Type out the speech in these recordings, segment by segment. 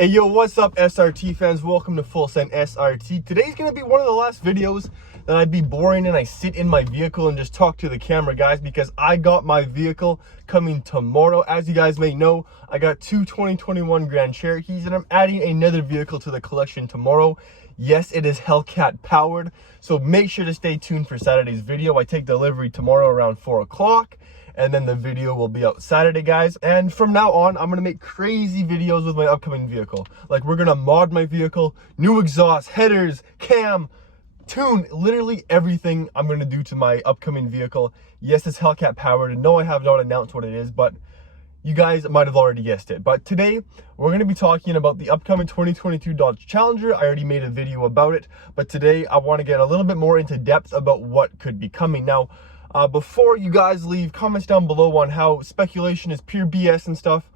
Hey yo, what's up SRT fans? Welcome to Fullsend SRT. Today's gonna be one of the last videos that I'd be boring and I sit in my vehicle and just talk to the camera, guys, because I got my vehicle coming tomorrow. As you guys may know, I got two 2021 Grand Cherokees and I'm adding another vehicle to the collection tomorrow. Yes, it is Hellcat powered, so make sure to stay tuned for Saturday's video. I take delivery tomorrow around 4 o'clock. And then the video will be out Saturday, guys. And from now on, I'm gonna make crazy videos with my upcoming vehicle. Like, we're gonna mod my vehicle, new exhaust, headers, cam, tune, literally everything I'm gonna do to my upcoming vehicle. Yes, it's Hellcat powered, and no, I have not announced what it is, but you guys might have already guessed it. But today, we're gonna be talking about the upcoming 2022 Dodge Challenger. I already made a video about it, but today I wanna get a little bit more into depth about what could be coming. Now, before you guys leave comments down below on how speculation is pure BS and stuff,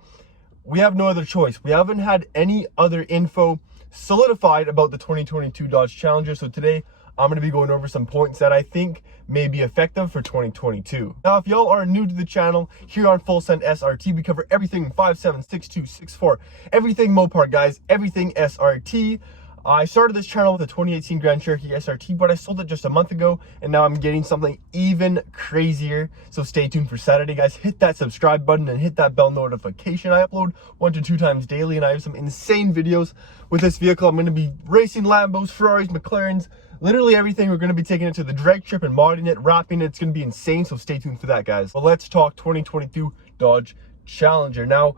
we have no other choice. We haven't had any other info solidified about the 2022 Dodge Challenger. So today I'm going to be going over some points that I think may be effective for 2022. Now, if y'all are new to the channel, here on Fullsend SRT, we cover everything 5.7, 6.2, 6.4, everything Mopar, guys, everything SRT. I started this channel with a 2018 Grand Cherokee SRT, but I sold it just a month ago, and now I'm getting something even crazier. So stay tuned for Saturday, guys. Hit that subscribe button and hit that bell notification. I upload 1 to 2 times daily, and I have some insane videos with this vehicle. I'm going to be racing Lambos, Ferraris, McLarens, literally everything. We're going to be taking it to the drag strip and modding it, wrapping it. It's going to be insane, so stay tuned for that, guys. Well, let's talk 2022 Dodge Challenger. Now,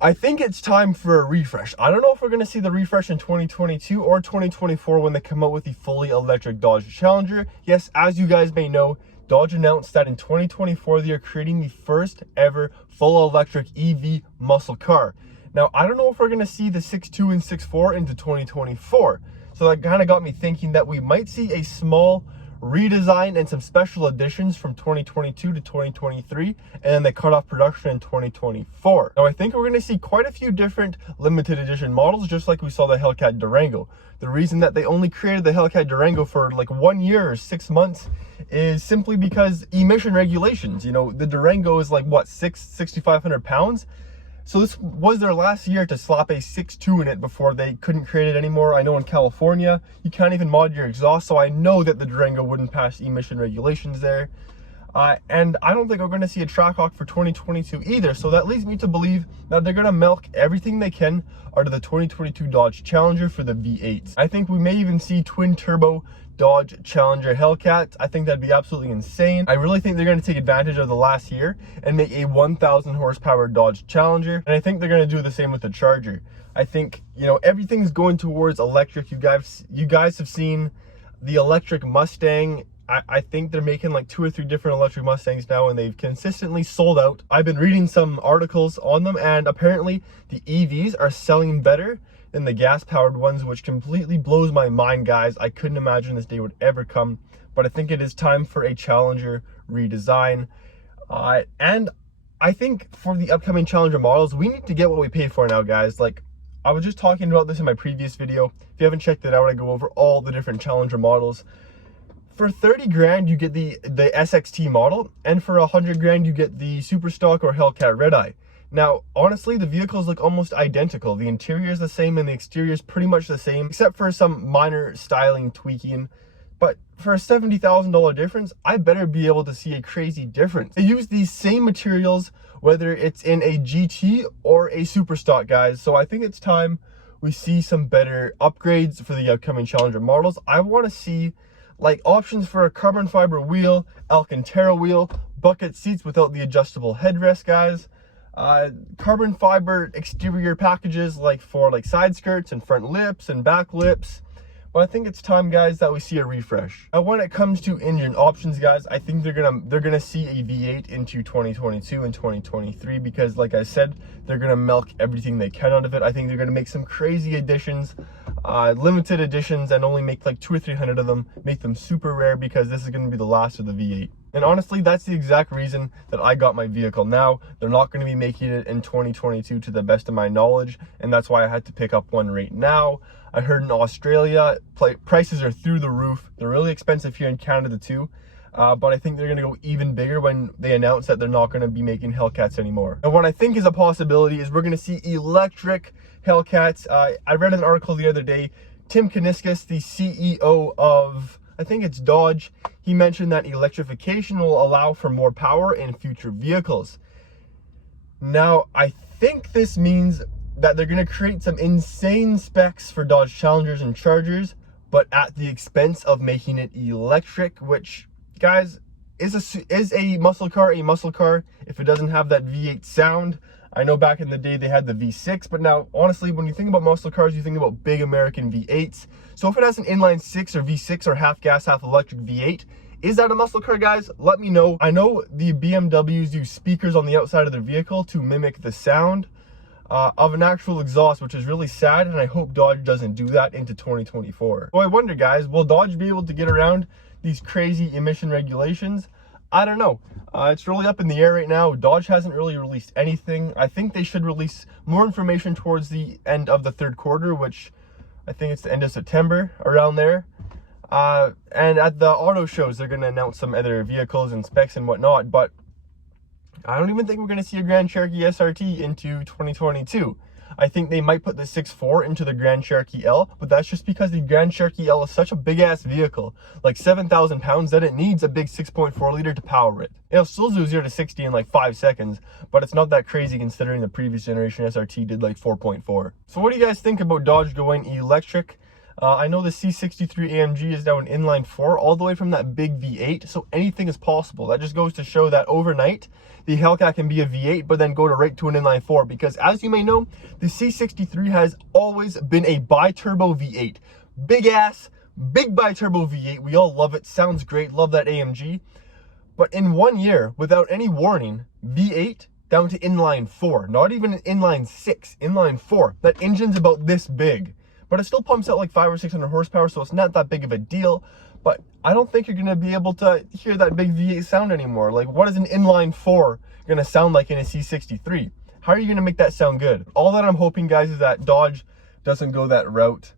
I think it's time for a refresh. I don't know if we're going to see the refresh in 2022 or 2024 when they come out with the fully electric Dodge Challenger. Yes, as you guys may know, Dodge announced that in 2024 they are creating the first ever full electric EV muscle car. Now, I don't know if we're going to see the 6.2 and 6.4 into 2024. So that kind of got me thinking that we might see a small redesign and some special editions from 2022 to 2023, and then they cut off production in 2024. Now, I think we're going to see quite a few different limited edition models, just like we saw the Hellcat Durango. The reason that they only created the Hellcat Durango for like 1 year or 6 months is simply because emission regulations. You know, the Durango is like, what, 6,500 pounds? So this was their last year to slap a 6.2 in it before they couldn't create it anymore. I know in California, you can't even mod your exhaust, so I know that the Durango wouldn't pass emission regulations there. And I don't think we're going to see a Trackhawk for 2022 either, so that leads me to believe that they're going to milk everything they can out of the 2022 Dodge Challenger for the V8s. I think we may even see twin-turbo Dodge Challenger Hellcat. I think that'd be absolutely insane. I really think they're going to take advantage of the last year and make a 1,000 horsepower Dodge Challenger, and I think they're going to do the same with the Charger. I think, you know, everything's going towards electric. You guys have seen the electric Mustang. I think they're making like 2 or 3 different electric Mustangs now, and they've consistently sold out. I've been reading some articles on them, and apparently the EVs are selling better than the gas-powered ones, which completely blows my mind, guys. I couldn't imagine this day would ever come, but I think it is time for a Challenger redesign. And I think for the upcoming Challenger models, we need to get what we pay for now, guys. Like, I was just talking about this in my previous video. If you haven't checked it out, I go over all the different Challenger models. For 30 grand, you get the SXT model, and for 100 grand, you get the Superstock or Hellcat Red Eye. Now, honestly, the vehicles look almost identical. The interior is the same and the exterior is pretty much the same, except for some minor styling tweaking. But for a $70,000 difference, I better be able to see a crazy difference. They use these same materials, whether it's in a GT or a Superstock, guys. So I think it's time we see some better upgrades for the upcoming Challenger models. I want to see like options for a carbon fiber wheel, Alcantara wheel, bucket seats without the adjustable headrest, guys. Carbon fiber exterior packages like for like side skirts and front lips and back lips. But I think it's time, guys, that we see a refresh. Now, when it comes to engine options, guys, I think they're gonna see a V8 into 2022 and 2023 because, like I said, they're gonna milk everything they can out of it. I think they're gonna make some crazy additions, limited editions, and only make like 200 or 300 of them, make them super rare because this is gonna be the last of the V8. And honestly, that's the exact reason that I got my vehicle now. They're not going to be making it in 2022 to the best of my knowledge, and that's why I had to pick up one right now. I heard in Australia, prices are through the roof. They're really expensive here in Canada too. but I think they're going to go even bigger when they announce that they're not going to be making Hellcats anymore. And what I think is a possibility is we're going to see electric Hellcats. I read an article the other day. Tim Kuniskis, the CEO of, I think it's Dodge, he mentioned that electrification will allow for more power in future vehicles. Now, I think this means that they're going to create some insane specs for Dodge Challengers and Chargers, but at the expense of making it electric, which, guys, is a muscle car a muscle car if it doesn't have that V8 sound? I know back in the day they had the V6, but now, honestly, when you think about muscle cars, you think about big American V8s. So if it has an inline 6 or V6 or half gas, half electric V8, is that a muscle car, guys? Let me know. I know the BMWs use speakers on the outside of their vehicle to mimic the sound of an actual exhaust, which is really sad, and I hope Dodge doesn't do that into 2024. So I wonder, guys, will Dodge be able to get around these crazy emission regulations? I don't know. It's really up in the air right now. Dodge hasn't really released anything. I think they should release more information towards the end of the third quarter, which I think it's the end of September, around there. And at the auto shows, they're going to announce some other vehicles and specs and whatnot, but I don't even think we're going to see a Grand Cherokee SRT into 2022. I think they might put the 6.4 into the Grand Cherokee L, but that's just because the Grand Cherokee L is such a big-ass vehicle, like 7,000 pounds, that it needs a big 6.4 liter to power it. It'll still do 0 to 60 in like 5 seconds, but it's not that crazy considering the previous generation SRT did like 4.4. So what do you guys think about Dodge going electric? I know the C63 AMG is now an inline 4 all the way from that big V8, so anything is possible. That just goes to show that overnight, the Hellcat can be a V8, but then go right to an inline 4, because as you may know, the C63 has always been a bi-turbo V8. Big ass, big bi-turbo V8. We all love it. Sounds great. Love that AMG. But in 1 year, without any warning, V8 down to inline 4. Not even an inline 6, inline 4. That engine's about this big. But it still pumps out like 500 or 600 horsepower, so it's not that big of a deal. But I don't think you're going to be able to hear that big V8 sound anymore. Like, what is an inline 4 going to sound like in a C63? How are you going to make that sound good? All that I'm hoping, guys, is that Dodge doesn't go that route.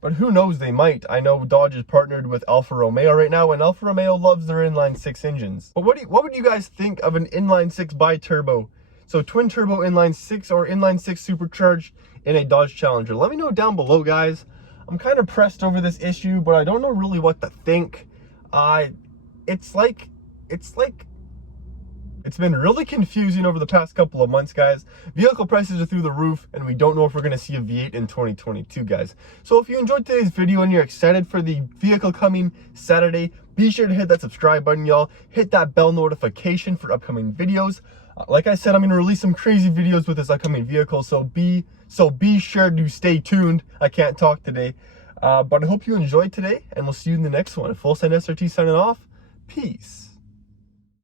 But who knows, they might. I know Dodge is partnered with Alfa Romeo right now, and Alfa Romeo loves their inline 6 engines. But what would you guys think of an inline 6 bi-turbo? So twin turbo inline 6 or inline 6 supercharged in a Dodge Challenger? Let me know down below, guys. I'm kind of pressed over this issue, but I don't know really what to think. It's been really confusing over the past couple of months, guys. Vehicle prices are through the roof, and we don't know if we're going to see a V8 in 2022, guys. So if you enjoyed today's video and you're excited for the vehicle coming Saturday, be sure to hit that subscribe button, y'all. Hit that bell notification for upcoming videos. Like I said, I'm going to release some crazy videos with this upcoming vehicle, so be sure to stay tuned. I can't talk today, but I hope you enjoyed today, and we'll see you in the next one. Fullsend SRT signing off. Peace.